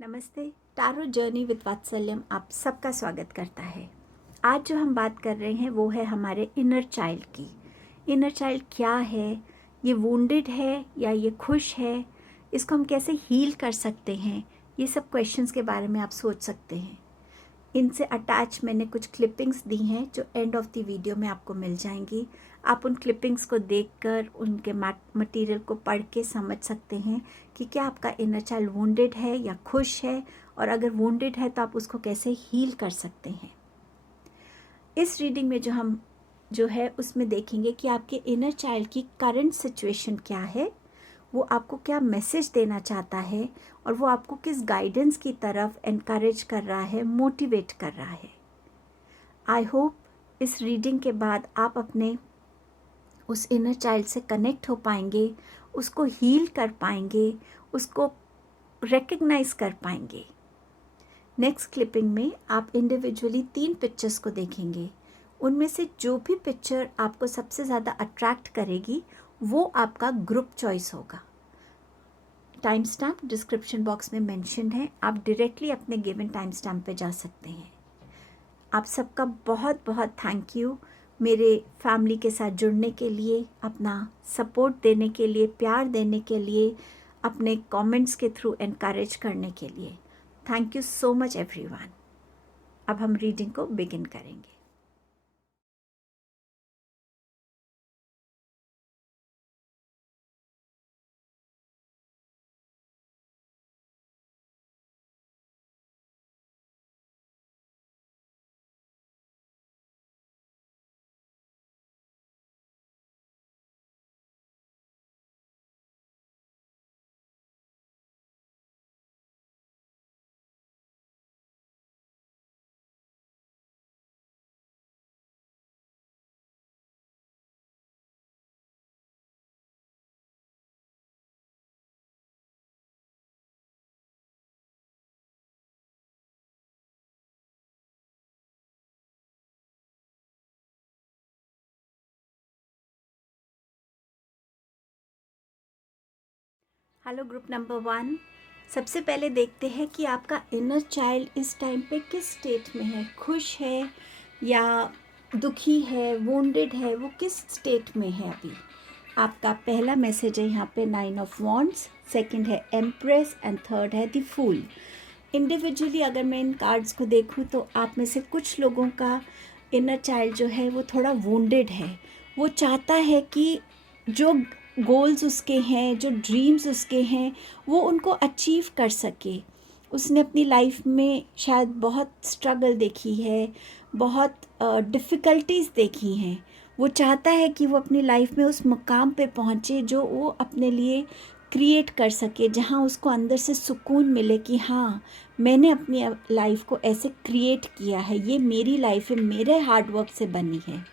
नमस्ते। Tarot journey with वात्सल्यम आप सबका स्वागत करता है। आज जो हम बात कर रहे हैं वो है हमारे इनर चाइल्ड की। इनर चाइल्ड क्या है, ये वुंडेड है या ये खुश है, इसको हम कैसे हील कर सकते हैं, ये सब क्वेश्चंस के बारे में आप सोच सकते हैं। इनसे अटैच मैंने कुछ क्लिपिंग्स दी हैं जो एंड ऑफ द वीडियो में आपको मिल जाएंगी। आप उन क्लिपिंग्स को देखकर उनके मटेरियल को पढ़ के समझ सकते हैं कि क्या आपका इनर चाइल्ड वुंडेड है या खुश है, और अगर वुंडेड है तो आप उसको कैसे हील कर सकते हैं। इस रीडिंग में जो है उसमें देखेंगे कि आपके इनर चाइल्ड की करंट सिचुएशन क्या है, वो आपको क्या मैसेज देना चाहता है, और वो आपको किस गाइडेंस की तरफ एनकरेज कर रहा है, मोटिवेट कर रहा है। आई होप इस रीडिंग के बाद आप अपने उस इनर चाइल्ड से कनेक्ट हो पाएंगे, उसको हील कर पाएंगे, उसको रिकग्नाइज कर पाएंगे। नेक्स्ट क्लिपिंग में आप इंडिविजुअली 3 पिक्चर्स को देखेंगे। उनमें से जो भी पिक्चर आपको सबसे ज़्यादा अट्रैक्ट करेगी वो आपका ग्रुप चॉइस होगा। टाइम स्टैम्प डिस्क्रिप्शन बॉक्स में मेंशन है, आप डायरेक्टली अपने गिवन टाइम स्टैम्प पे जा सकते हैं। आप सबका बहुत बहुत थैंक यू मेरे फैमिली के साथ जुड़ने के लिए, अपना सपोर्ट देने के लिए, प्यार देने के लिए, अपने कमेंट्स के थ्रू एनकरेज करने के लिए। Thank you so much everyone. अब हम रीडिंग को बिगिन करेंगे। Hello group number 1। सबसे पहले देखते हैं कि आपका इनर चाइल्ड इस टाइम पे किस स्टेट में है, खुश है या दुखी है, वुंडेड है, वो किस स्टेट में है अभी। आपका पहला मैसेज है यहाँ पे 9 ऑफ वॉन्ड्स, सेकंड है एम्प्रेस एंड थर्ड है द फूल। इंडिविजुअली अगर मैं इन कार्ड्स को देखूँ तो आप में से कुछ लोगों का इनर चाइल्ड जो है वो थोड़ा वुंडेड है। वो चाहता है कि जो गोल्स उसके हैं, जो ड्रीम्स उसके हैं, वो उनको अचीव कर सके। उसने अपनी लाइफ में शायद बहुत स्ट्रगल देखी है, बहुत डिफ़िकल्टीज़ देखी हैं। वो चाहता है कि वो अपनी लाइफ में उस मुकाम पे पहुँचे जो वो अपने लिए क्रिएट कर सके, जहाँ उसको अंदर से सुकून मिले कि हाँ, मैंने अपनी लाइफ को ऐसे क्रिएट किया है, ये मेरी लाइफ है, मेरे हार्डवर्क से बनी है।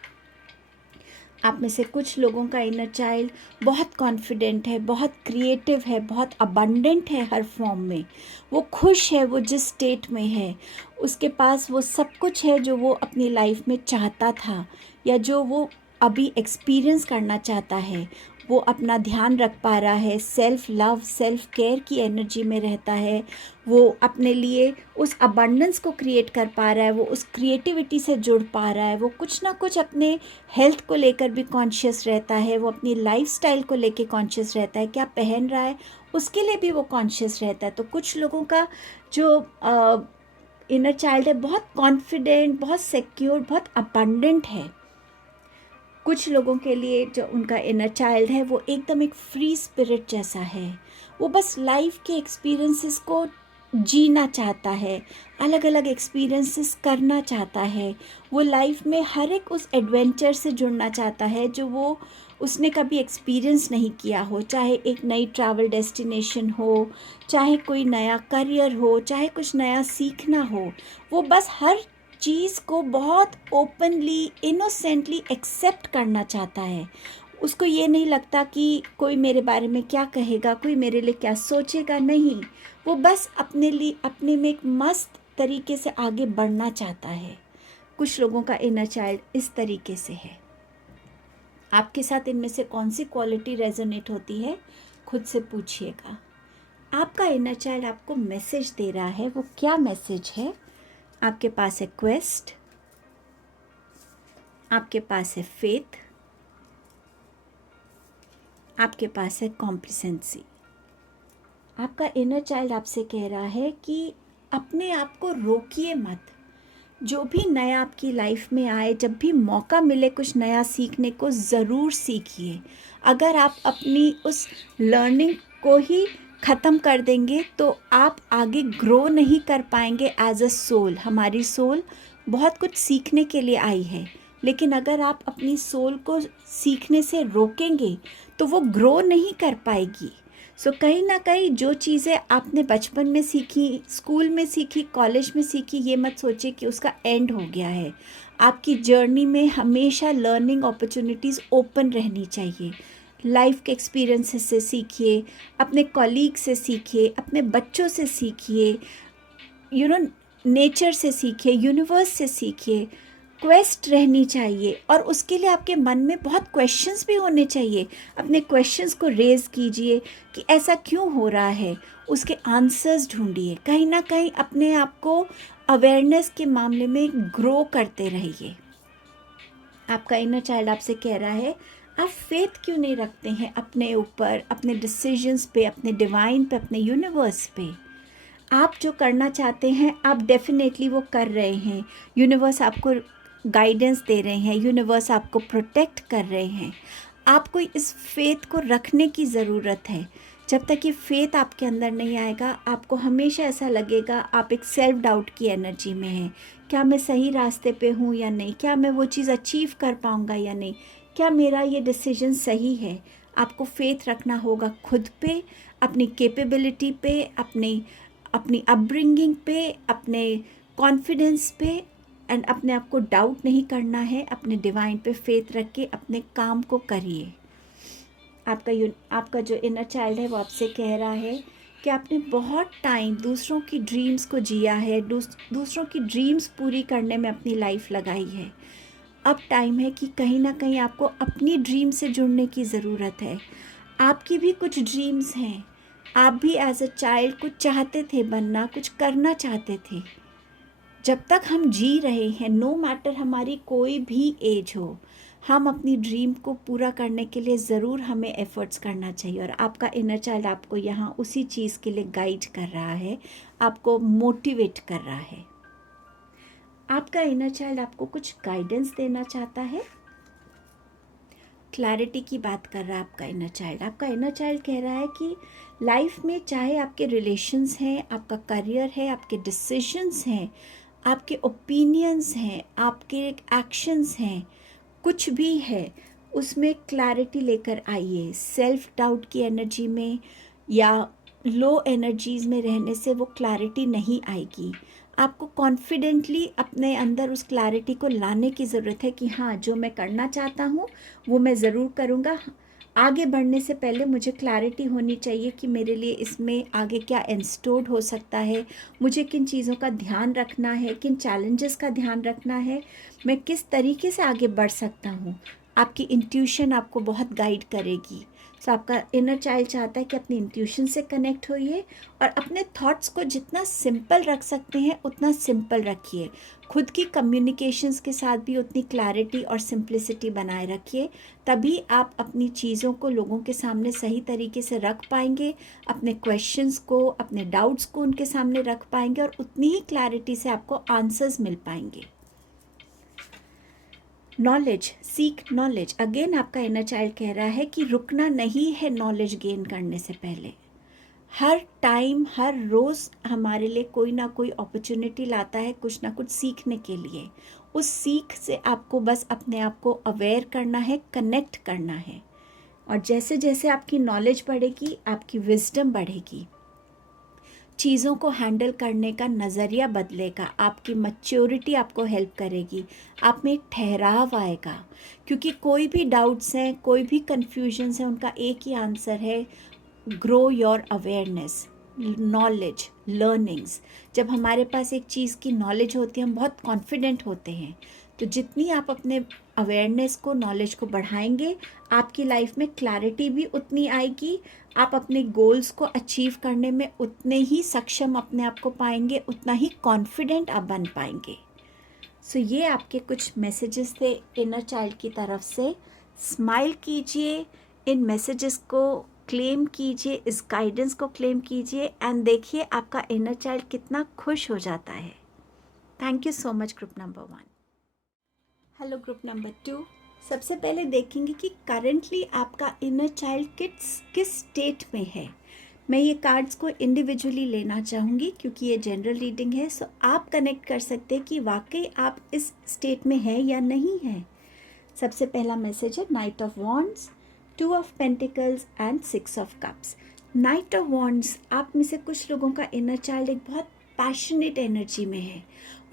आप में से कुछ लोगों का इनर चाइल्ड बहुत कॉन्फिडेंट है, बहुत क्रिएटिव है, बहुत अबंडेंट है हर फॉर्म में। वो खुश है, वो जिस स्टेट में है उसके पास वो सब कुछ है जो वो अपनी लाइफ में चाहता था या जो वो अभी एक्सपीरियंस करना चाहता है। वो अपना ध्यान रख पा रहा है, सेल्फ लव, सेल्फ केयर की एनर्जी में रहता है। वो अपने लिए उस अबंडेंस को क्रिएट कर पा रहा है, वो उस क्रिएटिविटी से जुड़ पा रहा है। वो कुछ ना कुछ अपने हेल्थ को लेकर भी कॉन्शियस रहता है, वो अपनी लाइफस्टाइल को लेकर कॉन्शियस रहता है, क्या पहन रहा है उसके लिए भी वो कॉन्शियस रहता है। तो कुछ लोगों का जो इनर चाइल्ड है बहुत कॉन्फिडेंट, बहुत सिक्योर, बहुत अबंडेंट है। कुछ लोगों के लिए जो उनका इनर चाइल्ड है वो एकदम एक फ्री स्पिरिट जैसा है। वो बस लाइफ के एक्सपीरियंसेस को जीना चाहता है, अलग अलग एक्सपीरियंसेस करना चाहता है। वो लाइफ में हर एक उस एडवेंचर से जुड़ना चाहता है जो वो उसने कभी एक्सपीरियंस नहीं किया हो, चाहे एक नई ट्रैवल डेस्टिनेशन हो, चाहे कोई नया करियर हो, चाहे कुछ नया सीखना हो। वो बस हर चीज़ को बहुत ओपनली, इनोसेंटली एक्सेप्ट करना चाहता है। उसको ये नहीं लगता कि कोई मेरे बारे में क्या कहेगा, कोई मेरे लिए क्या सोचेगा, नहीं। वो बस अपने लिए, अपने में एक मस्त तरीके से आगे बढ़ना चाहता है। कुछ लोगों का इनर चाइल्ड इस तरीके से है। आपके साथ इनमें से कौन सी क्वालिटी रेजोनेट होती है, खुद से पूछिएगा। आपका इनर चाइल्ड आपको मैसेज दे रहा है, वो क्या मैसेज है? आपके पास है क्वेस्ट, आपके पास है फेथ, आपके पास है कॉम्प्लिसेंसी। आपका इनर चाइल्ड आपसे कह रहा है कि अपने आप को रोकिए मत। जो भी नया आपकी लाइफ में आए, जब भी मौका मिले कुछ नया सीखने को, ज़रूर सीखिए। अगर आप अपनी उस लर्निंग को ही ख़त्म कर देंगे तो आप आगे ग्रो नहीं कर पाएंगे एज अ सोल। हमारी सोल बहुत कुछ सीखने के लिए आई है, लेकिन अगर आप अपनी सोल को सीखने से रोकेंगे तो वो ग्रो नहीं कर पाएगी। सो कहीं ना कहीं जो चीज़ें आपने बचपन में सीखी, स्कूल में सीखी, कॉलेज में सीखी, ये मत सोचिए कि उसका एंड हो गया है। आपकी जर्नी में हमेशा लर्निंग अपॉर्चुनिटीज़ ओपन रहनी चाहिए। लाइफ के एक्सपीरियंसेस से सीखिए, अपने कॉलीग से सीखिए, अपने बच्चों से सीखिए, नेचर से सीखिए, यूनिवर्स से सीखिए। क्वेस्ट रहनी चाहिए और उसके लिए आपके मन में बहुत क्वेश्चंस भी होने चाहिए। अपने क्वेश्चंस को रेज़ कीजिए कि ऐसा क्यों हो रहा है, उसके आंसर्स ढूंढिए। कहीं ना कहीं अपने आप को अवेयरनेस के मामले में ग्रो करते रहिए। आपका इनर चाइल्ड आपसे कह रहा है, आप फेथ क्यों नहीं रखते हैं अपने ऊपर, अपने डिसीजंस पे, अपने डिवाइन पे, अपने यूनिवर्स पे? आप जो करना चाहते हैं आप डेफिनेटली वो कर रहे हैं। यूनिवर्स आपको गाइडेंस दे रहे हैं, यूनिवर्स आपको प्रोटेक्ट कर रहे हैं। आपको इस फेथ को रखने की ज़रूरत है। जब तक ये फेथ आपके अंदर नहीं आएगा, आपको हमेशा ऐसा लगेगा आप एक सेल्फ डाउट की एनर्जी में हैं। क्या मैं सही रास्ते पे हूँ या नहीं? क्या मैं वो चीज़ अचीव कर पाऊँगा या नहीं? क्या मेरा ये डिसीजन सही है? आपको फेथ रखना होगा खुद पे, अपनी कैपेबिलिटी पे, अपनी अपब्रिंगिंग पे, अपने कॉन्फिडेंस पे, एंड अपने आप को डाउट नहीं करना है। अपने डिवाइन पे फेथ रख के अपने काम को करिए। आपका जो इनर चाइल्ड है वो आपसे कह रहा है कि आपने बहुत टाइम दूसरों की ड्रीम्स को जिया है, दूसरों की ड्रीम्स पूरी करने में अपनी लाइफ लगाई है। अब टाइम है कि कहीं ना कहीं आपको अपनी ड्रीम से जुड़ने की ज़रूरत है। आपकी भी कुछ ड्रीम्स हैं। आप भी एज अ चाइल्ड कुछ चाहते थे बनना, कुछ करना चाहते थे। जब तक हम जी रहे हैं, नो मैटर हमारी कोई भी एज हो, हम अपनी ड्रीम को पूरा करने के लिए ज़रूर हमें एफ़र्ट्स करना चाहिए। और आपका इनर चाइल्ड आपको यहाँ उसी चीज़ के लिए गाइड कर रहा है, आपको मोटिवेट कर रहा है। आपका इनर चाइल्ड आपको कुछ गाइडेंस देना चाहता है। क्लैरिटी की बात कर रहा है आपका इनर चाइल्ड। आपका इनर चाइल्ड कह रहा है कि लाइफ में चाहे आपके रिलेशंस हैं, आपका करियर है, आपके डिसीजंस हैं, आपके ओपिनियंस हैं, आपके एक्शंस हैं, कुछ भी है, उसमें क्लैरिटी लेकर आइए। सेल्फ डाउट की एनर्जी में या लो एनर्जीज़ में रहने से वो क्लैरिटी नहीं आएगी। आपको कॉन्फिडेंटली अपने अंदर उस क्लैरिटी को लाने की ज़रूरत है कि हाँ, जो मैं करना चाहता हूँ वो मैं ज़रूर करूँगा। आगे बढ़ने से पहले मुझे क्लैरिटी होनी चाहिए कि मेरे लिए इसमें आगे क्या इंस्टोर्ड हो सकता है, मुझे किन चीज़ों का ध्यान रखना है, किन चैलेंजेस का ध्यान रखना है, मैं किस तरीके से आगे बढ़ सकता हूँ। आपकी इंट्यूशन आपको बहुत गाइड करेगी। सो आपका इनर चाइल्ड चाहता है कि अपनी इंट्यूशन से कनेक्ट होइए और अपने थॉट्स को जितना सिंपल रख सकते हैं उतना सिंपल रखिए। खुद की कम्युनिकेशंस के साथ भी उतनी क्लैरिटी और सिंप्लिसिटी बनाए रखिए। तभी आप अपनी चीज़ों को लोगों के सामने सही तरीके से रख पाएंगे, अपने क्वेश्चंस को, अपने डाउट्स को उनके सामने रख पाएंगे और उतनी ही क्लैरिटी से आपको आंसर्स मिल पाएंगे। Knowledge, seek knowledge. अगेन आपका इनर चाइल्ड कह रहा है कि रुकना नहीं है नॉलेज गेन करने से पहले। हर टाइम, हर रोज़ हमारे लिए कोई ना कोई अपॉर्चुनिटी लाता है कुछ ना कुछ सीखने के लिए। उस सीख से आपको बस अपने आप को अवेयर करना है, कनेक्ट करना है। और जैसे जैसे आपकी नॉलेज बढ़ेगी, आपकी विजडम बढ़ेगी, चीज़ों को हैंडल करने का नज़रिया बदलेगा, आपकी मैच्योरिटी आपको हेल्प करेगी, आप में एक ठहराव आएगा। क्योंकि कोई भी डाउट्स हैं, कोई भी कन्फ्यूजन्स हैं, उनका एक ही आंसर है, grow your awareness, knowledge, learnings. जब हमारे पास एक चीज़ की नॉलेज होती है हम बहुत कॉन्फिडेंट होते हैं। तो जितनी आप अपने अवेयरनेस को, नॉलेज को बढ़ाएंगे, आपकी लाइफ में क्लैरिटी भी उतनी आएगी, आप अपने गोल्स को अचीव करने में उतने ही सक्षम अपने आप को पाएंगे, उतना ही कॉन्फिडेंट आप बन पाएंगे। सो ये आपके कुछ मैसेजेस थे इनर चाइल्ड की तरफ से। स्माइल कीजिए, इन मैसेजेस को क्लेम कीजिए, इस गाइडेंस को क्लेम कीजिए एंड देखिए आपका इनर चाइल्ड कितना खुश हो जाता है। Thank you so much group number 1। Hello group number 2। सबसे पहले देखेंगे कि करंटली आपका इनर चाइल्ड किस स्टेट में है। मैं ये कार्ड्स को इंडिविजुअली लेना चाहूँगी क्योंकि ये जनरल रीडिंग है, सो आप कनेक्ट कर सकते हैं कि वाकई आप इस स्टेट में हैं या नहीं हैं। सबसे पहला मैसेज है night of wands, 2 of pentacles and 6 of cups. Night of wands, आप में से कुछ लोगों का इनर चाइल्ड एक बहुत पैशनेट एनर्जी में है।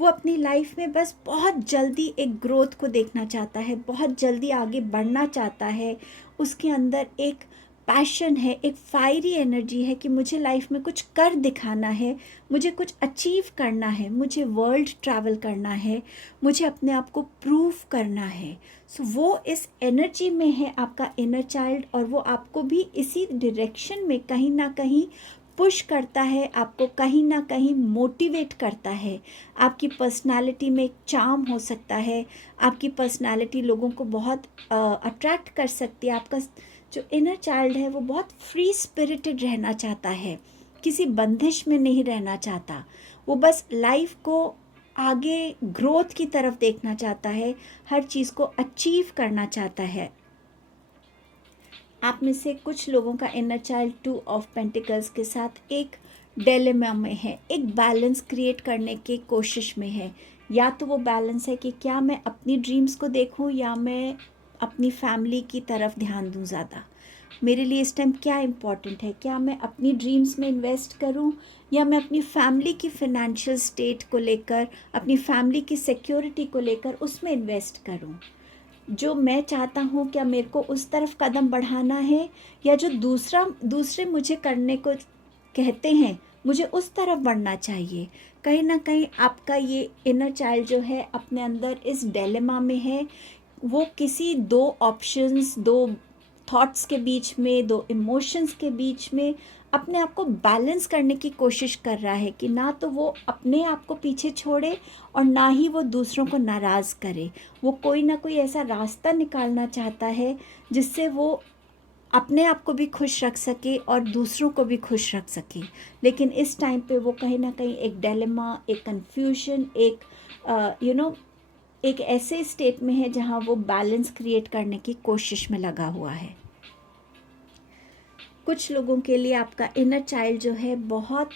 वो अपनी लाइफ में बस बहुत जल्दी एक ग्रोथ को देखना चाहता है, बहुत जल्दी आगे बढ़ना चाहता है। उसके अंदर एक पैशन है, एक फायरी एनर्जी है कि मुझे लाइफ में कुछ कर दिखाना है, मुझे कुछ अचीव करना है, मुझे वर्ल्ड ट्रैवल करना है, मुझे अपने आप को प्रूव करना है। सो वो इस एनर्जी में है आपका इनर चाइल्ड, और वो आपको भी इसी डायरेक्शन में कहीं ना कहीं पुश करता है, आपको कहीं ना कहीं मोटिवेट करता है। आपकी पर्सनालिटी में एक चार्म हो सकता है, आपकी पर्सनालिटी लोगों को बहुत अट्रैक्ट कर सकती है। आपका जो इनर चाइल्ड है वो बहुत फ्री स्पिरिटेड रहना चाहता है, किसी बंदिश में नहीं रहना चाहता। वो बस लाइफ को आगे ग्रोथ की तरफ देखना चाहता है, हर चीज़ को अचीव करना चाहता है। आप में से कुछ लोगों का इनर चाइल्ड 2 ऑफ पेंटिकल्स के साथ एक डिलेमा में है, एक बैलेंस क्रिएट करने की कोशिश में है। या तो वो बैलेंस है कि क्या मैं अपनी ड्रीम्स को देखूं या मैं अपनी फैमिली की तरफ ध्यान दूं ज़्यादा। मेरे लिए इस टाइम क्या इम्पॉर्टेंट है, क्या मैं अपनी ड्रीम्स में इन्वेस्ट करूं या मैं अपनी फैमिली की फिनेंशियल स्टेट को लेकर, अपनी फैमिली की सिक्योरिटी को लेकर उसमें इन्वेस्ट करूं। जो मैं चाहता हूँ क्या मेरे को उस तरफ कदम बढ़ाना है, या जो दूसरे मुझे करने को कहते हैं मुझे उस तरफ बढ़ना चाहिए। कहीं ना कहीं आपका ये इनर चाइल्ड जो है अपने अंदर इस डिलेमा में है। वो किसी 2 ऑप्शंस, 2 थॉट्स के बीच में, 2 इमोशंस के बीच में अपने आप को बैलेंस करने की कोशिश कर रहा है कि ना तो वो अपने आप को पीछे छोड़े और ना ही वो दूसरों को नाराज़ करे। वो कोई ना कोई ऐसा रास्ता निकालना चाहता है जिससे वो अपने आप को भी खुश रख सके और दूसरों को भी खुश रख सके। लेकिन इस टाइम पे वो कहीं ना कहीं एक डिलेमा, एक कन्फ्यूजन, एक एक ऐसे स्टेट में है जहाँ वो बैलेंस क्रिएट करने की कोशिश में लगा हुआ है। कुछ लोगों के लिए आपका इनर चाइल्ड जो है बहुत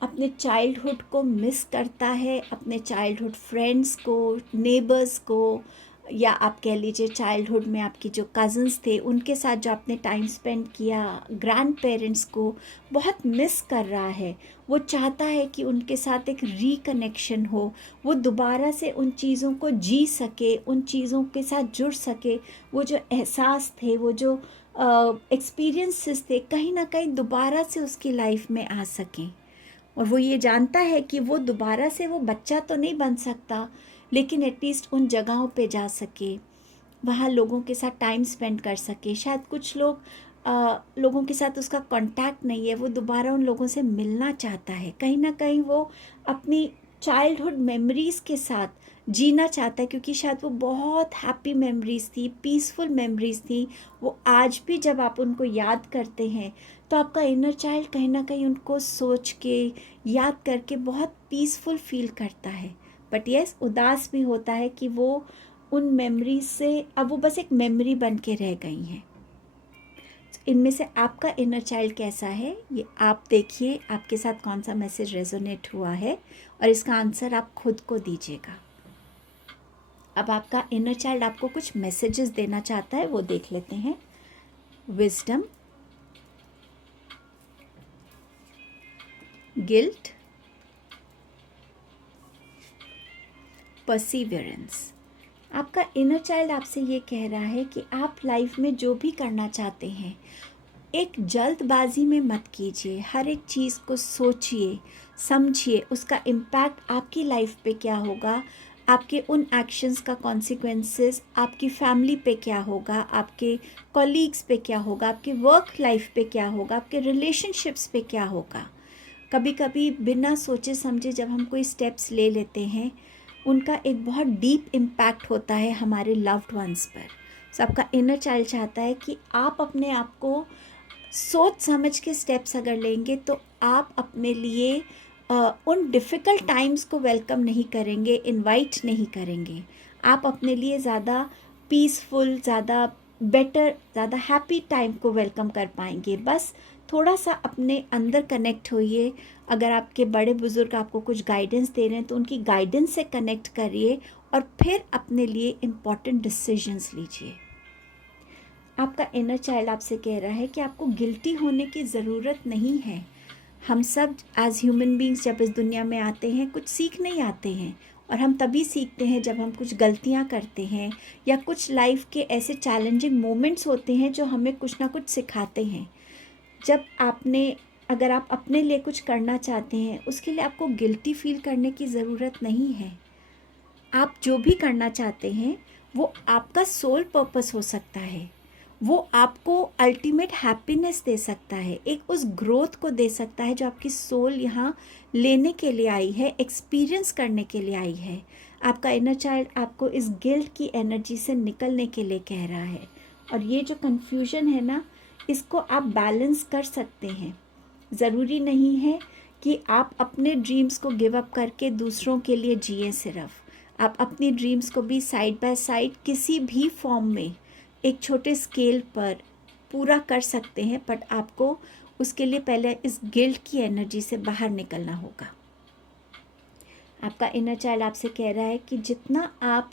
अपने चाइल्डहुड को मिस करता है, अपने चाइल्डहुड फ्रेंड्स को, नेबर्स को, या आप कह लीजिए चाइल्डहुड में आपकी जो कज़न्स थे उनके साथ जो आपने टाइम स्पेंड किया, ग्रैंड पेरेंट्स को बहुत मिस कर रहा है। वो चाहता है कि उनके साथ एक रिकनेक्शन हो, वो दोबारा से उन चीज़ों को जी सके, उन चीज़ों के साथ जुड़ सके। वो जो एहसास थे, वो जो एक्सपीरियंसेस थे, कहीं ना कहीं दोबारा से उसकी लाइफ में आ सकें। और वो ये जानता है कि वो दोबारा से वो बच्चा तो नहीं बन सकता, लेकिन एटलीस्ट उन जगहों पे जा सके, वहाँ लोगों के साथ टाइम स्पेंड कर सके। शायद कुछ लोगों के साथ उसका कांटेक्ट नहीं है, वो दोबारा उन लोगों से मिलना चाहता है। कहीं ना कहीं वो अपनी चाइल्डहुड मेमोरीज़ के साथ जीना चाहता है, क्योंकि शायद वो बहुत हैप्पी मेमोरीज़ थी, पीसफुल मेमोरीज़ थी। वो आज भी जब आप उनको याद करते हैं तो आपका इनर चाइल्ड कहीं ना कहीं उनको सोच के, याद करके बहुत पीसफुल फील करता है। बट यस, उदास भी होता है कि वो उन मेमोरीज से अब वो बस एक मेमोरी बन के रह गई हैं। इनमें से आपका इनर चाइल्ड कैसा है ये आप देखिए, आपके साथ कौन सा मैसेज रेजोनेट हुआ है, और इसका आंसर आप खुद को दीजिएगा। अब आपका इनर चाइल्ड आपको कुछ मैसेजेस देना चाहता है, वो देख लेते हैं। Wisdom, guilt, Perseverance. आपका इनर चाइल्ड आपसे ये कह रहा है कि आप लाइफ में जो भी करना चाहते हैं, एक जल्दबाजी में मत कीजिए। हर एक चीज़ को सोचिए, समझिए, उसका इम्पैक्ट आपकी लाइफ पे क्या होगा। आपके उन एक्शंस का कॉन्सिक्वेंसेस आपकी फैमिली पे क्या होगा, आपके कॉलीग्स पे क्या होगा, आपके वर्क लाइफ पे क्या होगा, आपके रिलेशनशिप्स पे क्या होगा। कभी कभी बिना सोचे समझे जब हम कोई स्टेप्स ले लेते हैं, उनका एक बहुत डीप इम्पैक्ट होता है हमारे लव्ड वंस पर। सो आपका इनर चाइल्ड चाहता है कि आप अपने आप को सोच समझ के स्टेप्स अगर लेंगे तो आप अपने लिए उन डिफ़िकल्ट टाइम्स को वेलकम नहीं करेंगे, इनवाइट नहीं करेंगे। आप अपने लिए ज़्यादा पीसफुल, ज़्यादा बेटर, ज़्यादा हैप्पी टाइम को वेलकम कर पाएंगे। बस थोड़ा सा अपने अंदर कनेक्ट होइए। अगर आपके बड़े बुज़ुर्ग आपको कुछ गाइडेंस दे रहे हैं तो उनकी गाइडेंस से कनेक्ट करिए और फिर अपने लिए इम्पॉर्टेंट डिसीजंस लीजिए। आपका इनर चाइल्ड आपसे कह रहा है कि आपको गिल्टी होने की ज़रूरत नहीं है। हम सब एज ह्यूमन बींग्स जब इस दुनिया में आते हैं कुछ सीखने ही आते हैं, और हम तभी सीखते हैं जब हम कुछ गलतियां करते हैं या कुछ लाइफ के ऐसे चैलेंजिंग मोमेंट्स होते हैं जो हमें कुछ ना कुछ सिखाते हैं। जब अगर आप अपने लिए कुछ करना चाहते हैं उसके लिए आपको गिल्टी फील करने की ज़रूरत नहीं है। आप जो भी करना चाहते हैं वो आपका सोल पर्पस हो सकता है, वो आपको अल्टीमेट हैप्पीनेस दे सकता है, एक उस ग्रोथ को दे सकता है जो आपकी सोल यहाँ लेने के लिए आई है, एक्सपीरियंस करने के लिए आई है। आपका इनर चाइल्ड आपको इस गिल्ट की एनर्जी से निकलने के लिए कह रहा है। और ये जो कन्फ्यूजन है ना, इसको आप बैलेंस कर सकते हैं। ज़रूरी नहीं है कि आप अपने ड्रीम्स को गिव अप करके दूसरों के लिए जिए। सिर्फ आप अपनी ड्रीम्स को भी साइड बाय साइड किसी भी फॉर्म में एक छोटे स्केल पर पूरा कर सकते हैं, बट आपको उसके लिए पहले इस गिल्ट की एनर्जी से बाहर निकलना होगा। आपका इनर चाइल्ड आपसे कह रहा है कि जितना आप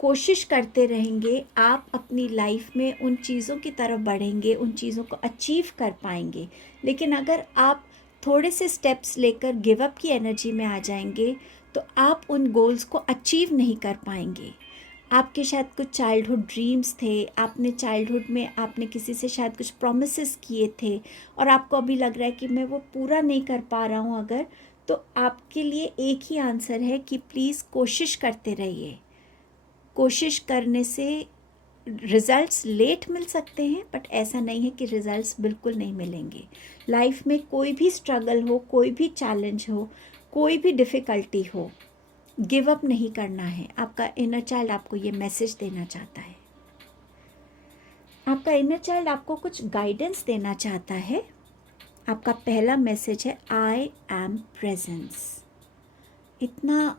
कोशिश करते रहेंगे आप अपनी लाइफ में उन चीज़ों की तरफ बढ़ेंगे, उन चीज़ों को अचीव कर पाएंगे। लेकिन अगर आप थोड़े से स्टेप्स लेकर गिव अप की एनर्जी में आ जाएंगे तो आप उन गोल्स को अचीव नहीं कर पाएंगे। आपके शायद कुछ चाइल्डहुड ड्रीम्स थे, आपने चाइल्डहुड में आपने किसी से शायद कुछ प्रोमिसेस किए थे और आपको अभी लग रहा है कि मैं वो पूरा नहीं कर पा रहा हूँ। अगर तो आपके लिए एक ही आंसर है कि प्लीज़ कोशिश करते रहिए। कोशिश करने से रिज़ल्ट्स लेट मिल सकते हैं, बट ऐसा नहीं है कि रिज़ल्ट्स बिल्कुल नहीं मिलेंगे। लाइफ में कोई भी स्ट्रगल हो, कोई भी चैलेंज हो, कोई भी डिफ़िकल्टी हो, गिव अप नहीं करना है। आपका इनर चाइल्ड आपको ये मैसेज देना चाहता है। आपका इनर चाइल्ड आपको कुछ गाइडेंस देना चाहता है। आपका पहला मैसेज है आई एम प्रेजेंस। इतना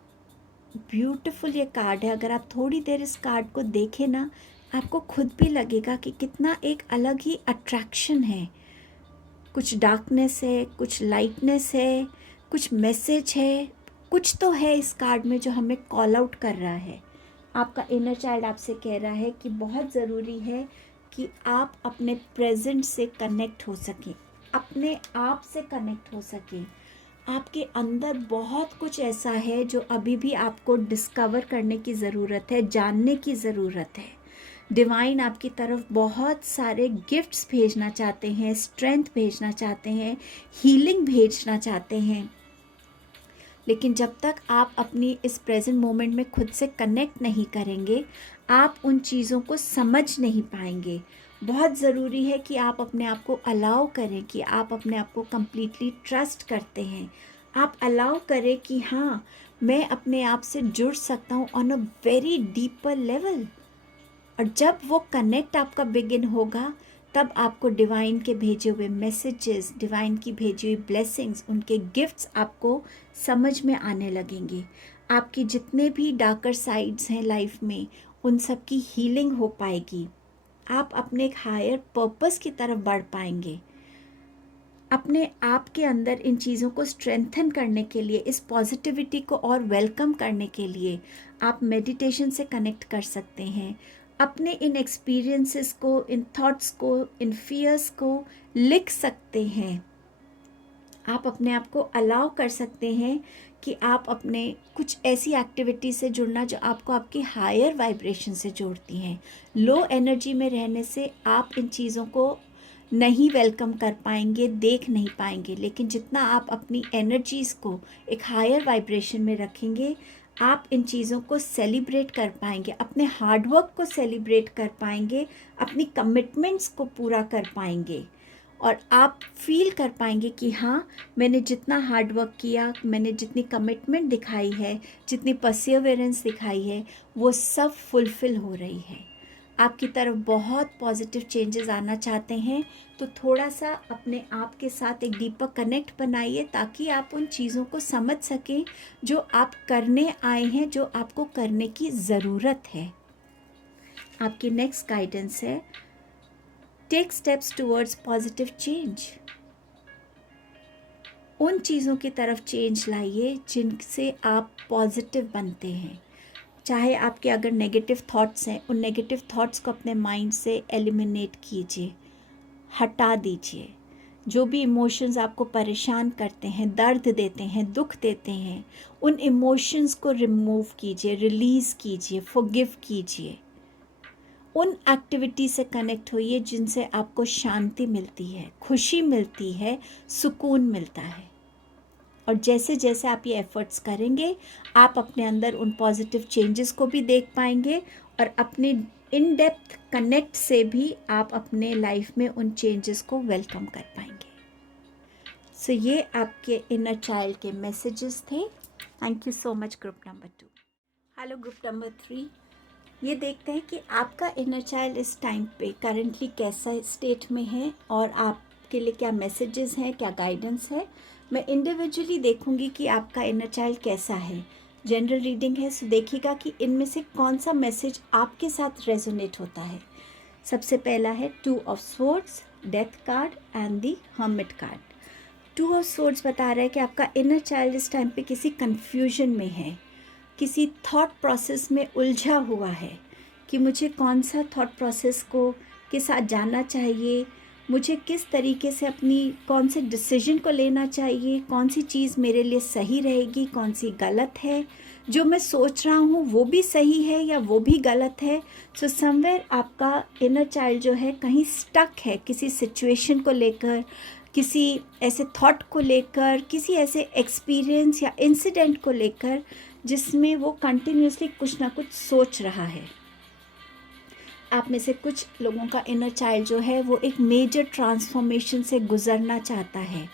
ब्यूटीफुल ये कार्ड है। अगर आप थोड़ी देर इस कार्ड को देखें ना, आपको खुद भी लगेगा कि कितना एक अलग ही अट्रैक्शन है। कुछ डार्कनेस है, कुछ लाइटनेस है, कुछ मैसेज है, कुछ तो है इस कार्ड में जो हमें कॉल आउट कर रहा है। आपका इनर चाइल्ड आपसे कह रहा है कि बहुत ज़रूरी है कि आप अपने प्रेजेंट से कनेक्ट हो सकें, अपने आप से कनेक्ट हो सकें। आपके अंदर बहुत कुछ ऐसा है जो अभी भी आपको डिस्कवर करने की ज़रूरत है, जानने की ज़रूरत है। डिवाइन आपकी तरफ बहुत सारे गिफ्ट्स भेजना चाहते हैं, स्ट्रेंथ भेजना चाहते हैं, हीलिंग भेजना चाहते हैं। लेकिन जब तक आप अपनी इस प्रेजेंट मोमेंट में खुद से कनेक्ट नहीं करेंगे, आप उन चीज़ों को समझ नहीं पाएंगे। बहुत ज़रूरी है कि आप अपने आप को अलाउ करें कि आप अपने आप को कम्प्लीटली ट्रस्ट करते हैं। आप अलाउ करें कि हाँ, मैं अपने आप से जुड़ सकता हूँ on a very deeper level. और जब वो कनेक्ट आपका बिगिन होगा, तब आपको डिवाइन के भेजे हुए मैसेजेस, डिवाइन की भेजी हुई ब्लेसिंग्स, उनके गिफ्ट्स आपको समझ में आने लगेंगे। आपकी जितने भी डार्कर साइड्स हैं लाइफ में, उन सब की हीलिंग हो पाएगी। आप अपने एक हायर पर्पस की तरफ बढ़ पाएंगे। अपने आप के अंदर इन चीज़ों को स्ट्रेंथन करने के लिए, इस पॉजिटिविटी को और वेलकम करने के लिए आप मेडिटेशन से कनेक्ट कर सकते हैं। अपने इन एक्सपीरियंसेस को, इन थॉट्स को, इन फियर्स को लिख सकते हैं। आप अपने आप को अलाउ कर सकते हैं कि आप अपने कुछ ऐसी एक्टिविटी से जुड़ना जो आपको आपकी हायर वाइब्रेशन से जोड़ती हैं। लो एनर्जी में रहने से आप इन चीज़ों को नहीं वेलकम कर पाएंगे, देख नहीं पाएंगे। लेकिन जितना आप अपनी एनर्जीज़ को एक हायर वाइब्रेशन में रखेंगे, आप इन चीज़ों को सेलिब्रेट कर पाएंगे, अपने हार्डवर्क को सेलिब्रेट कर पाएंगे, अपनी कमिटमेंट्स को पूरा कर पाएंगे, और आप फील कर पाएंगे कि हाँ, मैंने जितना हार्डवर्क किया, मैंने जितनी कमिटमेंट दिखाई है, जितनी परसिवरेंस दिखाई है, वो सब फुलफ़िल हो रही है। आपकी तरफ बहुत पॉजिटिव चेंजेस आना चाहते हैं तो थोड़ा सा अपने आप के साथ एक डीपर कनेक्ट बनाइए, ताकि आप उन चीज़ों को समझ सकें जो आप करने आए हैं, जो आपको करने की ज़रूरत है। आपकी नेक्स्ट गाइडेंस है, take steps towards positive change. उन चीज़ों की तरफ चेंज लाइए जिनसे आप पॉजिटिव बनते हैं। चाहे आपके अगर नेगेटिव थॉट्स हैं, उन नेगेटिव थॉट्स को अपने माइंड से एलिमिनेट कीजिए, हटा दीजिए। जो भी इमोशंस आपको परेशान करते हैं, दर्द देते हैं, दुख देते हैं, उन इमोशंस को रिमूव कीजिए, रिलीज़ कीजिए, फॉरगिव कीजिए। उन एक्टिविटी से कनेक्ट होइए जिनसे आपको शांति मिलती है, खुशी मिलती है, सुकून मिलता है। और जैसे जैसे आप ये एफ़र्ट्स करेंगे, आप अपने अंदर उन पॉजिटिव चेंजेस को भी देख पाएंगे, और अपने इन डेप्थ कनेक्ट से भी आप अपने लाइफ में उन चेंजेस को वेलकम कर पाएंगे। सो ये आपके इनर चाइल्ड के मैसेजेस थे। Thank you so much group number 2। Hello group number 3। ये देखते हैं कि आपका इनर चाइल्ड इस टाइम पे करेंटली कैसा स्टेट में है, और आपके लिए क्या मैसेजेस हैं, क्या गाइडेंस है। मैं इंडिविजुअली देखूंगी कि आपका इनर चाइल्ड कैसा है। जनरल रीडिंग है, सो देखिएगा कि इनमें से कौन सा मैसेज आपके साथ रेजोनेट होता है। सबसे पहला है 2 of swords, death card and the hermit card. 2 of swords बता रहा है कि आपका इनर चाइल्ड इस टाइम पे किसी कंफ्यूजन में है, किसी थॉट प्रोसेस में उलझा हुआ है कि मुझे कौन सा थॉट प्रोसेस को के साथ जाना चाहिए, मुझे किस तरीके से अपनी कौन से डिसीजन को लेना चाहिए, कौन सी चीज़ मेरे लिए सही रहेगी, कौन सी गलत है, जो मैं सोच रहा हूँ वो भी सही है या वो भी गलत है। सो समवेयर आपका इनर चाइल्ड जो है कहीं स्टक है, किसी सिचुएशन को लेकर, किसी ऐसे थॉट को लेकर, किसी ऐसे एक्सपीरियंस या इंसिडेंट को लेकर जिसमें वो कंटिन्यूसली कुछ ना कुछ सोच रहा है। आप में से कुछ लोगों का इनर चाइल्ड जो है वो एक मेजर ट्रांसफॉर्मेशन से गुजरना चाहता है।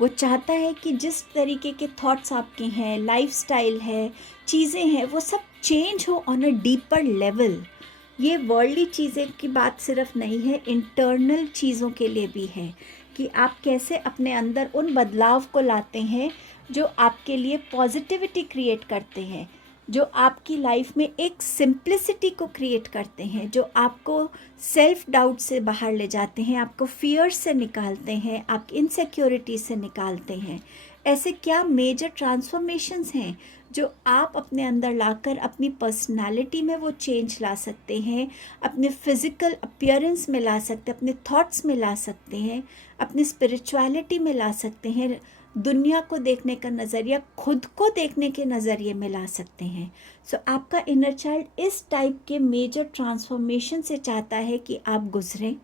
वो चाहता है कि जिस तरीके के थॉट्स आपके हैं, लाइफस्टाइल है, चीज़ें हैं, वो सब चेंज हो ऑन अ डीपर लेवल। ये वर्ल्डली चीज़ें की बात सिर्फ नहीं है, इंटरनल चीज़ों के लिए भी है कि आप कैसे अपने अंदर उन बदलाव को लाते हैं जो आपके लिए पॉजिटिविटी क्रिएट करते हैं, जो आपकी लाइफ में एक सिंप्लिसिटी को क्रिएट करते हैं, जो आपको सेल्फ डाउट से बाहर ले जाते हैं, आपको फियर से निकालते हैं, आपकी इनसिक्योरिटी से निकालते हैं। ऐसे क्या मेजर ट्रांसफॉर्मेशंस हैं जो आप अपने अंदर लाकर अपनी पर्सनालिटी में वो चेंज ला सकते हैं, अपने फिज़िकल अपीयरेंस में ला सकते हैं, अपने थॉट्स में ला सकते हैं, अपनी स्पिरिचुअलिटी में ला सकते हैं, दुनिया को देखने का नज़रिया, खुद को देखने के नज़रिए में ला सकते हैं। सो आपका इनर चाइल्ड इस टाइप के मेजर ट्रांसफॉर्मेशन से चाहता है कि आप गुजरें।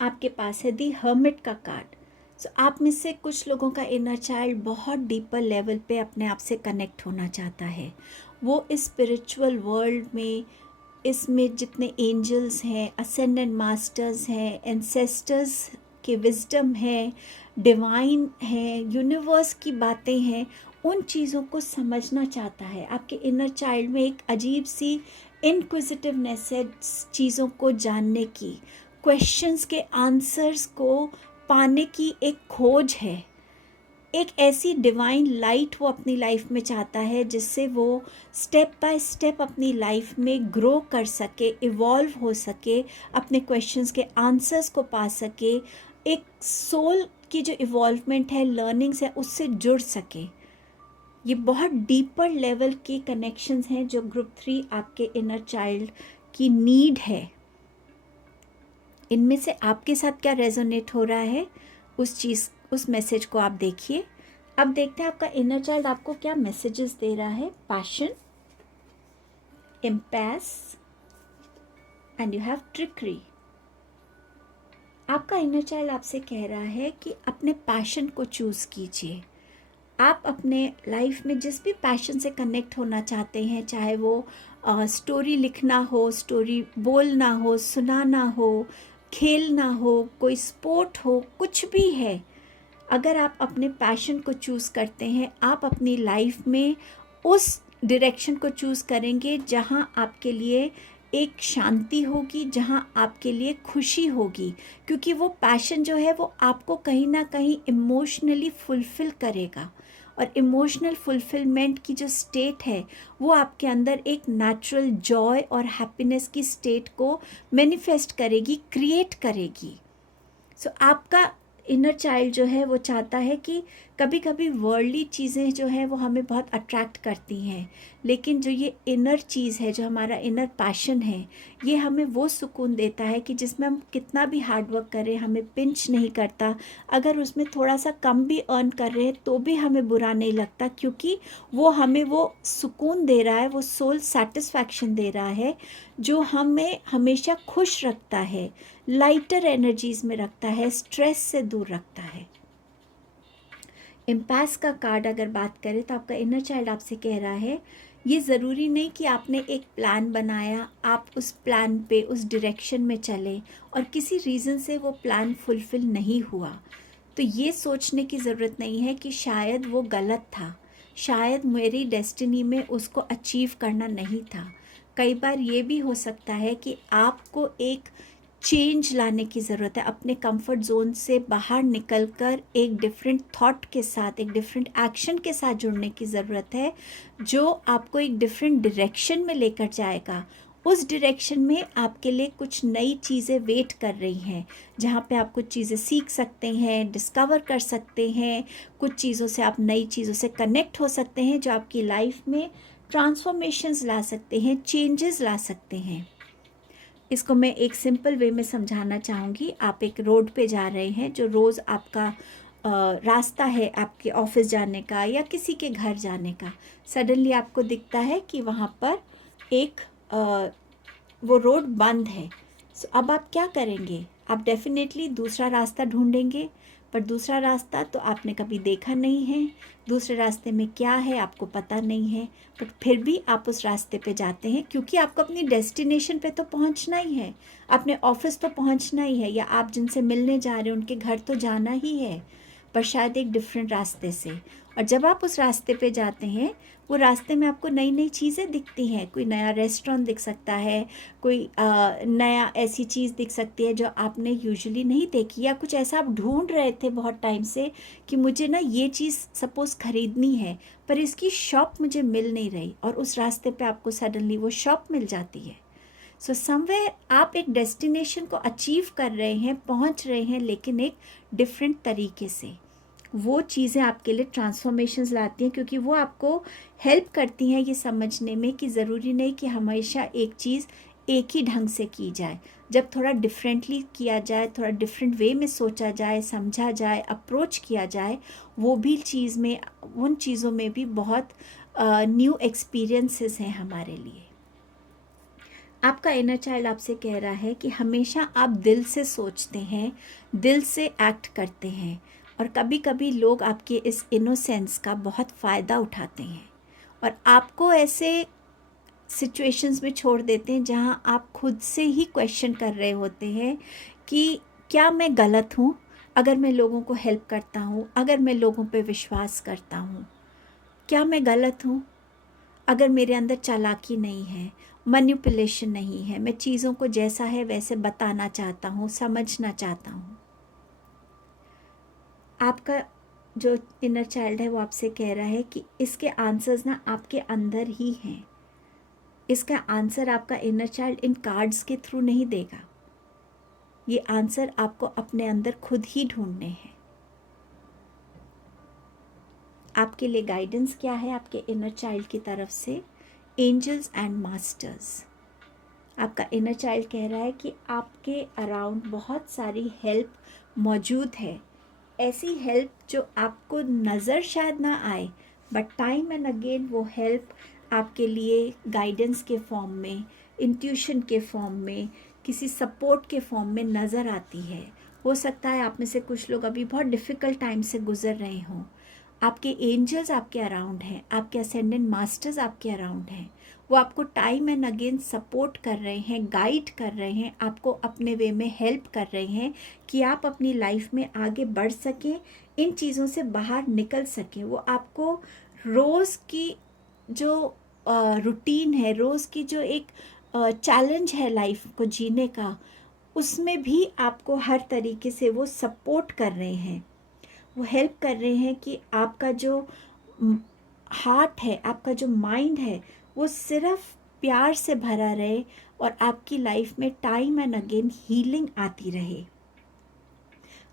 आपके पास है दी हर्मिट का कार्ड। सो आप में से कुछ लोगों का इनर चाइल्ड बहुत डीपर लेवल पे अपने आप से कनेक्ट होना चाहता है। वो इस स्पिरिचुअल वर्ल्ड में, इसमें जितने एंजल्स हैं, असेंडेंट मास्टर्स हैं, एंसेस्टर्स के विजडम है, डिवाइन है, यूनिवर्स की बातें हैं, उन चीज़ों को समझना चाहता है। आपके इनर चाइल्ड में एक अजीब सी इनक्विजिटिवनेस है चीज़ों को जानने की, क्वेश्चंस के आंसर्स को पाने की एक खोज है। एक ऐसी डिवाइन लाइट वो अपनी लाइफ में चाहता है जिससे वो स्टेप बाय स्टेप अपनी लाइफ में ग्रो कर सके, इवॉल्व हो सके, अपने क्वेश्चंस के आंसर्स को पा सके, एक सोल की जो इवॉल्वमेंट है, लर्निंग्स है, उससे जुड़ सके। ये बहुत डीपर लेवल के कनेक्शंस हैं जो ग्रुप 3 आपके इनर चाइल्ड की नीड है। इनमें से आपके साथ क्या रेजोनेट हो रहा है, उस मैसेज को आप देखिए। अब देखते हैं आपका इनर चाइल्ड आपको क्या मैसेजेस दे रहा है। Passion, impasse and you have trickery. आपका इनर चाइल्ड आपसे कह रहा है कि अपने पैशन को चूज़ कीजिए, आप अपने लाइफ में जिस भी पैशन से कनेक्ट होना चाहते हैं, चाहे वो स्टोरी लिखना हो, स्टोरी बोलना हो, सुनाना हो, खेलना हो, कोई स्पोर्ट हो, कुछ भी है, अगर आप अपने पैशन को चूज़ करते हैं, आप अपनी लाइफ में उस डायरेक्शन को चूज़ करेंगे जहाँ आपके लिए एक शांति होगी, जहाँ आपके लिए खुशी होगी, क्योंकि वो पैशन जो है वो आपको कहीं ना कहीं इमोशनली फुलफ़िल करेगा। और इमोशनल फुलफ़िलमेंट की जो स्टेट है वो आपके अंदर एक नेचुरल जॉय और हैप्पीनेस की स्टेट को मैनिफेस्ट करेगी, क्रिएट करेगी। सो आपका इनर चाइल्ड जो है वो चाहता है कि कभी कभी वर्ल्डली चीज़ें जो हैं वो हमें बहुत अट्रैक्ट करती हैं, लेकिन जो ये इनर चीज़ है, जो हमारा इनर पैशन है, ये हमें वो सुकून देता है कि जिसमें हम कितना भी हार्ड वर्क करें हमें पिंच नहीं करता। अगर उसमें थोड़ा सा कम भी अर्न कर रहे हैं तो भी हमें बुरा नहीं लगता, क्योंकि वो हमें वो सुकून दे रहा है, वो सोल सेटिस्फैक्शन दे रहा है जो हमें हमेशा खुश रखता है, लाइटर एनर्जीज में रखता है, स्ट्रेस से दूर रखता है। एम्पास का कार्ड अगर बात करें तो आपका इनर चाइल्ड आपसे कह रहा है ये ज़रूरी नहीं कि आपने एक प्लान बनाया, आप उस प्लान पे उस डायरेक्शन में चले और किसी रीज़न से वो प्लान फुलफ़िल नहीं हुआ, तो ये सोचने की ज़रूरत नहीं है कि शायद वो गलत था, शायद मेरी डेस्टिनी में उसको अचीव करना नहीं था। कई बार ये भी हो सकता है कि आपको एक चेंज लाने की ज़रूरत है, अपने कंफर्ट जोन से बाहर निकलकर एक डिफरेंट थॉट के साथ, एक डिफरेंट एक्शन के साथ जुड़ने की ज़रूरत है, जो आपको एक डिफरेंट डायरेक्शन में लेकर जाएगा। उस डायरेक्शन में आपके लिए कुछ नई चीज़ें वेट कर रही हैं, जहाँ पे आप कुछ चीज़ें सीख सकते हैं, डिस्कवर कर सकते हैं, कुछ चीज़ों से आप नई चीज़ों से कनेक्ट हो सकते हैं, जो आपकी लाइफ में ट्रांसफॉर्मेशंस ला सकते हैं, चेंजेस ला सकते हैं। इसको मैं एक सिंपल वे में समझाना चाहूँगी। आप एक रोड पे जा रहे हैं, जो रोज़ आपका रास्ता है आपके ऑफिस जाने का या किसी के घर जाने का। सडनली आपको दिखता है कि वहाँ पर एक वो रोड बंद है। सो अब आप क्या करेंगे? आप डेफिनेटली दूसरा रास्ता ढूंढेंगे, पर दूसरा रास्ता तो आपने कभी देखा नहीं है, दूसरे रास्ते में क्या है आपको पता नहीं है, बट फिर भी आप उस रास्ते पे जाते हैं, क्योंकि आपको अपनी डेस्टिनेशन पे तो पहुंचना ही है, अपने ऑफिस तो पहुंचना ही है, या आप जिनसे मिलने जा रहे हैं उनके घर तो जाना ही है, पर शायद एक डिफरेंट रास्ते से। और जब आप उस रास्ते पे जाते हैं, वो रास्ते में आपको नई नई चीज़ें दिखती हैं, कोई नया रेस्टोरेंट दिख सकता है, कोई नया ऐसी चीज़ दिख सकती है जो आपने यूजुअली नहीं देखी, या कुछ ऐसा आप ढूंढ रहे थे बहुत टाइम से कि मुझे ना ये चीज़ सपोज़ ख़रीदनी है, पर इसकी शॉप मुझे मिल नहीं रही, और उस रास्ते पे आपको सडनली वो शॉप मिल जाती है। सो समवेयर आप एक डेस्टिनेशन को अचीव कर रहे हैं, पहुंच रहे हैं, लेकिन एक डिफरेंट तरीके से। वो चीज़ें आपके लिए ट्रांसफॉर्मेशंस लाती हैं, क्योंकि वो आपको हेल्प करती हैं ये समझने में कि ज़रूरी नहीं कि हमेशा एक चीज़ एक ही ढंग से की जाए। जब थोड़ा डिफरेंटली किया जाए, थोड़ा डिफरेंट वे में सोचा जाए, समझा जाए, अप्रोच किया जाए, वो भी चीज़ में, उन चीज़ों में भी बहुत न्यू एक्सपीरियंसेस हैं हमारे लिए। आपका इनर चाइल्ड आपसे कह रहा है कि हमेशा आप दिल से सोचते हैं, दिल से एक्ट करते हैं, और कभी कभी लोग आपके इस इनोसेंस का बहुत फ़ायदा उठाते हैं और आपको ऐसे सिचुएशंस में छोड़ देते हैं जहां आप खुद से ही क्वेश्चन कर रहे होते हैं कि क्या मैं गलत हूं अगर मैं लोगों को हेल्प करता हूं, अगर मैं लोगों पे विश्वास करता हूं? क्या मैं गलत हूं अगर मेरे अंदर चालाकी नहीं है, मैनिपुलेशन नहीं है, मैं चीज़ों को जैसा है वैसे बताना चाहता हूँ, समझना चाहता हूँ? आपका जो इनर चाइल्ड है वो आपसे कह रहा है कि इसके आंसर्स ना आपके अंदर ही हैं। इसका आंसर आपका इनर चाइल्ड इन कार्ड्स के थ्रू नहीं देगा, ये आंसर आपको अपने अंदर खुद ही ढूंढने हैं। आपके लिए गाइडेंस क्या है आपके इनर चाइल्ड की तरफ से? Angels and masters. आपका इनर चाइल्ड कह रहा है कि आपके अराउंड बहुत सारी हेल्प मौजूद है, ऐसी हेल्प जो आपको नज़र शायद ना आए, बट टाइम एंड अगेन वो हेल्प आपके लिए गाइडेंस के फॉर्म में, इंट्यूशन के फॉर्म में, किसी सपोर्ट के फॉर्म में नज़र आती है। हो सकता है आप में से कुछ लोग अभी बहुत डिफ़िकल्ट टाइम से गुज़र रहे हों, आपके एंजल्स आपके अराउंड हैं, आपके असेंडेंट मास्टर्स आपके अराउंड हैं, वो आपको टाइम एंड अगेन सपोर्ट कर रहे हैं, गाइड कर रहे हैं, आपको अपने वे में हेल्प कर रहे हैं कि आप अपनी लाइफ में आगे बढ़ सकें, इन चीज़ों से बाहर निकल सकें। वो आपको रोज़ की जो रूटीन है, रोज़ की जो एक चैलेंज है लाइफ को जीने का, उसमें भी आपको हर तरीके से वो सपोर्ट कर रहे हैं, वो हेल्प कर रहे हैं कि आपका जो हार्ट है, आपका जो माइंड है, वो सिर्फ प्यार से भरा रहे और आपकी लाइफ में टाइम एंड अगेन हीलिंग आती रहे।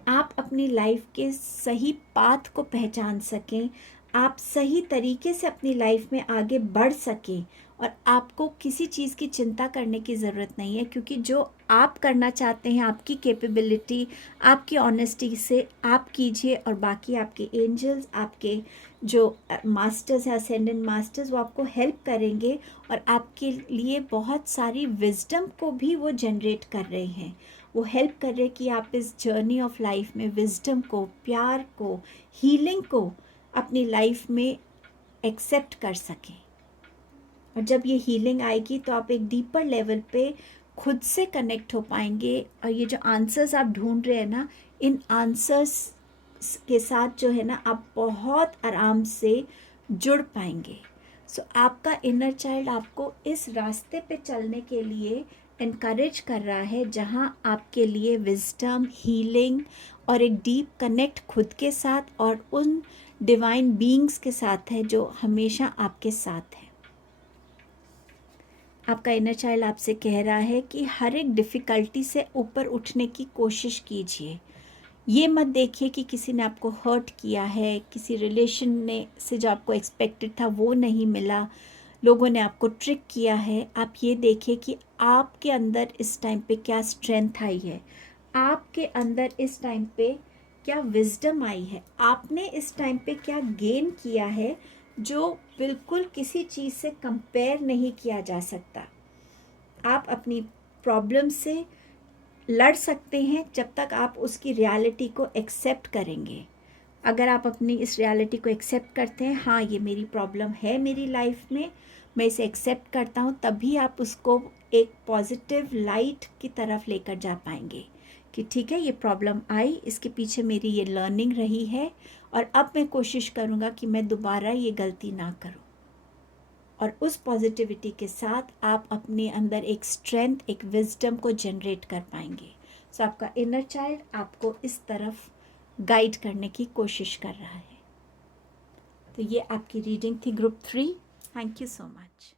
आप अपनी लाइफ के सही पाथ को पहचान सकें, आप सही तरीके से अपनी लाइफ में आगे बढ़ सकें और आपको किसी चीज़ की चिंता करने की ज़रूरत नहीं है, क्योंकि जो आप करना चाहते हैं, आपकी कैपेबिलिटी, आपकी ऑनेस्टी से आप कीजिए और बाकी आपके एंजल्स, आपके जो मास्टर्स हैं, असेंडेंट मास्टर्स, वो आपको हेल्प करेंगे और आपके लिए बहुत सारी विजडम को भी वो जनरेट कर रहे हैं। वो हेल्प कर रहे हैं कि आप इस जर्नी ऑफ लाइफ में विजडम को, प्यार को, हीलिंग को अपनी लाइफ में एक्सेप्ट कर सकें। और जब ये हीलिंग आएगी तो आप एक डीपर लेवल पे खुद से कनेक्ट हो पाएंगे और ये जो आंसर्स आप ढूंढ रहे हैं ना, इन आंसर्स के साथ जो है ना, आप बहुत आराम से जुड़ पाएंगे। सो आपका इनर चाइल्ड आपको इस रास्ते पे चलने के लिए इनकरेज कर रहा है, जहाँ आपके लिए विजडम, हीलिंग और एक डीप कनेक्ट खुद के साथ और उन डिवाइन बीइंग्स के साथ है जो हमेशा आपके साथ है। आपका इनर चाइल्ड आपसे कह रहा है कि हर एक डिफ़िकल्टी से ऊपर उठने की कोशिश कीजिए। ये मत देखिए कि किसी ने आपको हर्ट किया है, किसी रिलेशन ने से जो आपको एक्सपेक्टेड था वो नहीं मिला, लोगों ने आपको ट्रिक किया है। आप ये देखिए कि आपके अंदर इस टाइम पे क्या स्ट्रेंथ आई है, आपके अंदर इस टाइम पे क्या विजडम आई है, आपने इस टाइम पे क्या गेन किया है जो बिल्कुल किसी चीज़ से कंपेयर नहीं किया जा सकता। आप अपनी प्रॉब्लम से लड़ सकते हैं जब तक आप उसकी रियलिटी को एक्सेप्ट करेंगे। अगर आप अपनी इस रियलिटी को एक्सेप्ट करते हैं, हाँ ये मेरी प्रॉब्लम है मेरी लाइफ में, मैं इसे एक्सेप्ट करता हूँ, तभी आप उसको एक पॉजिटिव लाइट की तरफ लेकर जा पाएंगे कि ठीक है, ये प्रॉब्लम आई, इसके पीछे मेरी ये लर्निंग रही है और अब मैं कोशिश करूँगा कि मैं दोबारा ये गलती ना करूँ। और उस पॉजिटिविटी के साथ आप अपने अंदर एक स्ट्रेंथ, एक विजडम को जनरेट कर पाएंगे। सो आपका इनर चाइल्ड आपको इस तरफ गाइड करने की कोशिश कर रहा है। तो ये आपकी रीडिंग थी group 3। Thank you so much.